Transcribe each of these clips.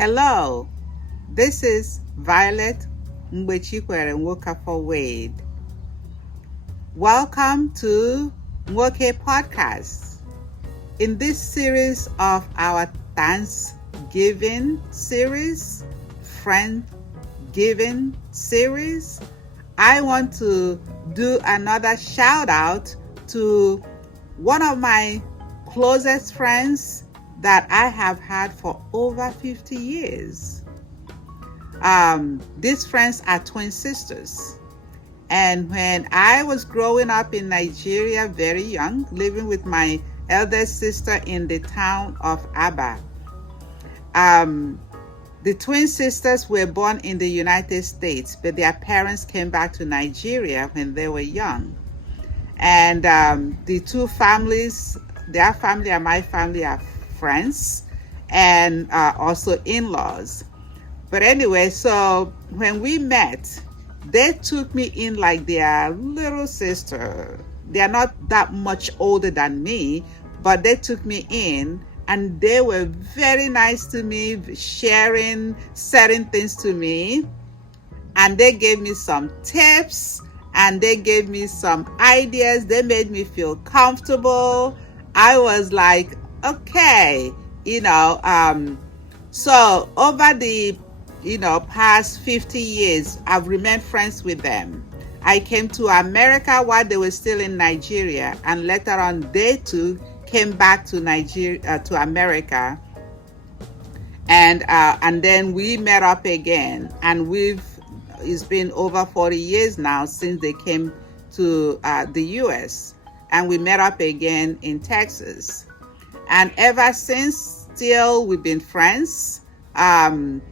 Hello, this is Violet Nwokea for Wade. Welcome to Nwokea Podcast. In this series of our Thanksgiving series, Friendsgiving series, I want to do another shout out to one of my closest friends that I have had for over 50 years. These friends are twin sisters. And when I was growing up in Nigeria, very young, living with my eldest sister in the town of Aba, the twin sisters were born in the United States, but their parents came back to Nigeria when they were young. And the two families, their family and my family, are friends and also in-laws. But anyway, so when we met, they took me in like their little sister. They are not that much older than me, but they took me in and they were very nice to me, sharing certain things to me. And they gave me some tips and they gave me some ideas. They made me feel comfortable. I was like, okay, so over the past 50 years, I've remained friends with them. I came to America while they were still in Nigeria, and later on they too came back to Nigeria, to America, and then we met up again, and it's been over 40 years now since they came to the US, and we met up again in Texas. And ever since, still, we've been friends. When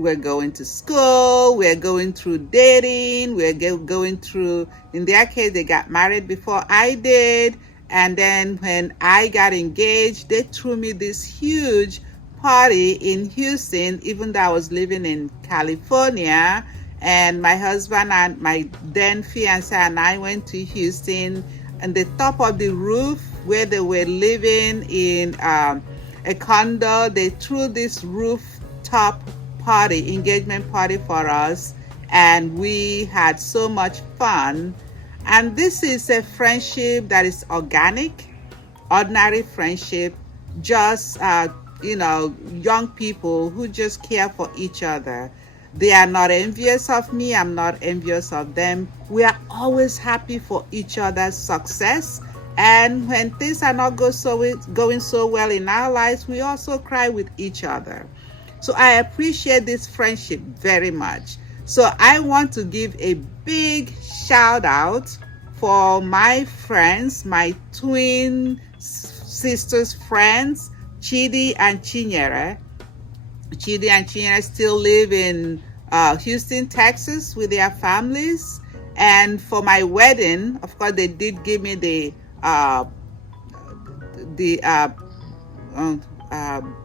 we're going to school, we're going through dating, we're going through, in their case, they got married before I did. And then when I got engaged, they threw me this huge party in Houston, even though I was living in California. And my husband and my then fiance and I went to Houston, and the top of the roof where they were living in a condo, they threw this rooftop party, engagement party for us, and we had so much fun. And this is a friendship that is organic, ordinary friendship, just young people who just care for each other. They are not envious of me. I'm not envious of them. We are always happy for each other's success. And when things are not going so well in our lives, we also cry with each other. So I appreciate this friendship very much. So I want to give a big shout out for my friends, my twin sisters' friends, Chidi and Chinyere. Chidi and Chinyere still live in Houston, Texas with their families. And for my wedding, of course, they did give me the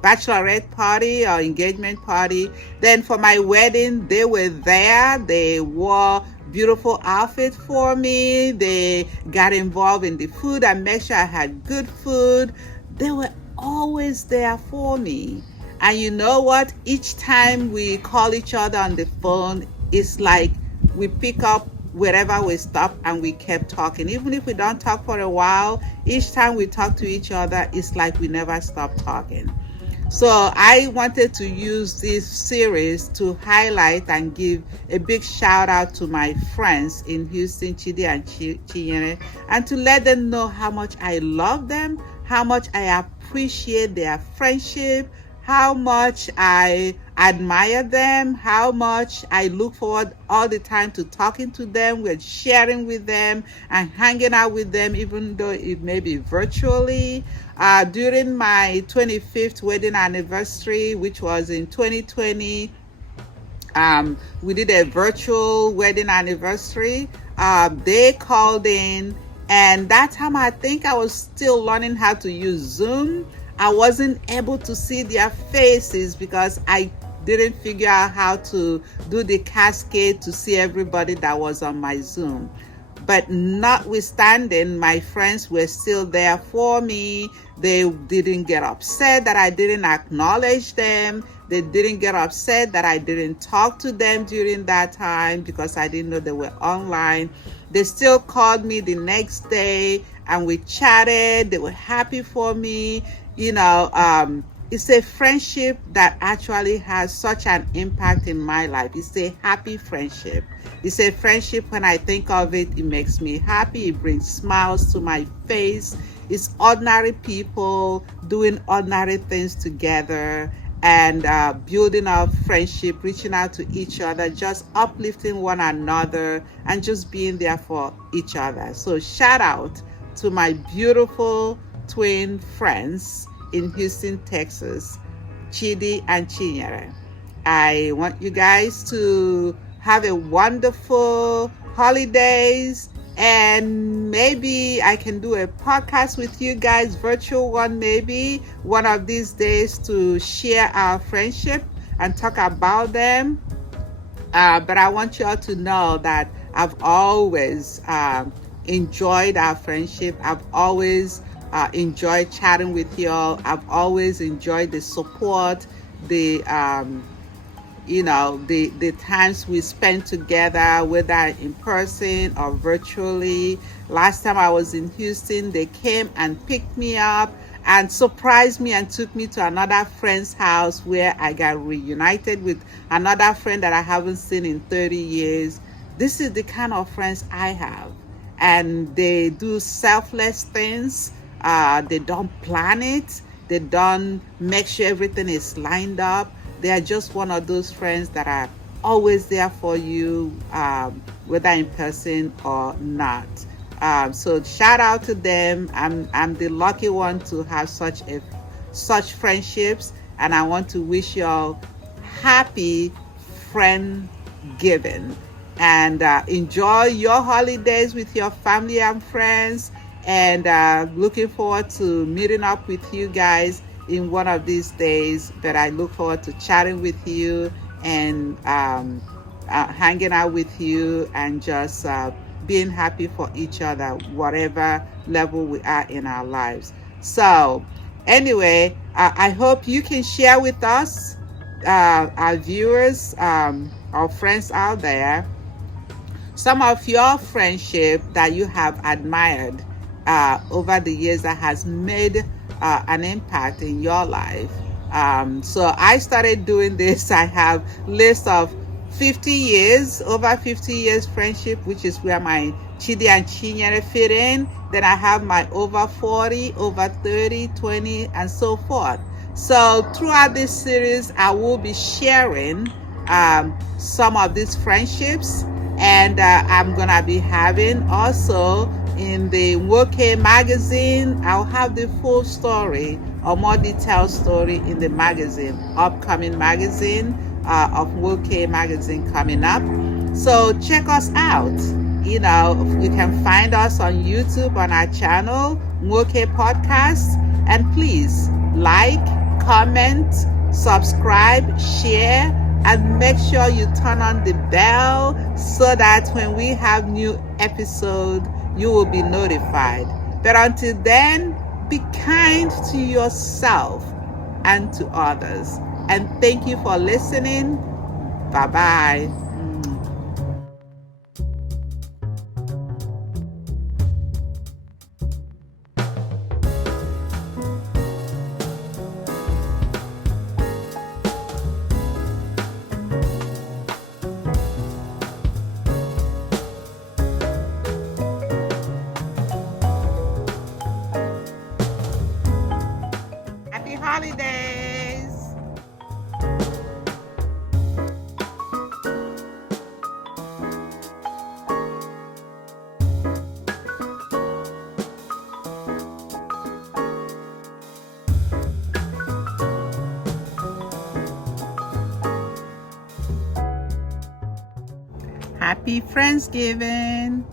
bachelorette party or engagement party. Then for my wedding, they were there. They wore beautiful outfits for me. They got involved in the food and made sure I had good food. They were always there for me. And you know what? Each time we call each other on the phone, it's like we pick up wherever we stop and we kept talking. Even if we don't talk for a while, each time we talk to each other, it's like we never stop talking. So I wanted to use this series to highlight and give a big shout out to my friends in Houston, Chidi and Chinyere, and to let them know how much I love them, how much I appreciate their friendship, how much I admire them, how much I look forward all the time to talking to them, with sharing with them and hanging out with them, even though it may be virtually. During my 25th wedding anniversary, which was in 2020, we did a virtual wedding anniversary. They called in, and that time I think I was still learning how to use Zoom. I wasn't able to see their faces because I didn't figure out how to do the cascade to see everybody that was on my Zoom. But notwithstanding, my friends were still there for me. They didn't get upset that I didn't acknowledge them. They didn't get upset that I didn't talk to them during that time because I didn't know they were online. They still called me the next day and we chatted. They were happy for me. It's a friendship that actually has such an impact in my life. It's a happy friendship. It's a friendship, when I think of it, it makes me happy. It brings smiles to my face. It's ordinary people doing ordinary things together and building up friendship, reaching out to each other, just uplifting one another and just being there for each other. So shout out to my beautiful twin friends in Houston, Texas, Chidi and Chinyere. I want you guys to have a wonderful holidays, and maybe I can do a podcast with you guys, virtual one, maybe one of these days, to share our friendship and talk about them. But I want you all to know that I've always enjoyed our friendship. I've always enjoyed chatting with y'all. I've always enjoyed the support, the the times we spent together, whether in person or virtually. Last time I was in Houston, they came and picked me up and surprised me and took me to another friend's house where I got reunited with another friend that I haven't seen in 30 years. This is the kind of friends I have. And they do selfless things. They don't plan it. They don't make sure everything is lined up. They are just one of those friends that are always there for you, whether in person or not. So shout out to them. I'm the lucky one to have such friendships, and I want to wish y'all happy Friendsgiving, and enjoy your holidays with your family and friends. And looking forward to meeting up with you guys in one of these days. But I look forward to chatting with you and hanging out with you and just being happy for each other, whatever level we are in our lives. So anyway, I hope you can share with us, our viewers, our friends out there, some of your friendship that you have admired over the years that has made an impact in your life. So I started doing this. I have list of 50 years, over 50 years friendship, which is where my Chidi and Chinyere fit in. Then I have my over 40, over 30, 20, and so forth. So throughout this series, I will be sharing some of these friendships, and I'm gonna be having also in the Nwokea magazine, I'll have the full story or more detailed story in the magazine, upcoming magazine of Nwokea magazine coming up. So check us out. You can find us on YouTube on our channel, Nwokea Podcast. And please like, comment, subscribe, share, and make sure you turn on the bell so that when we have new episode, you will be notified. But until then, be kind to yourself and to others. And thank you for listening. Bye-bye. Happy holidays. Happy Friendsgiving.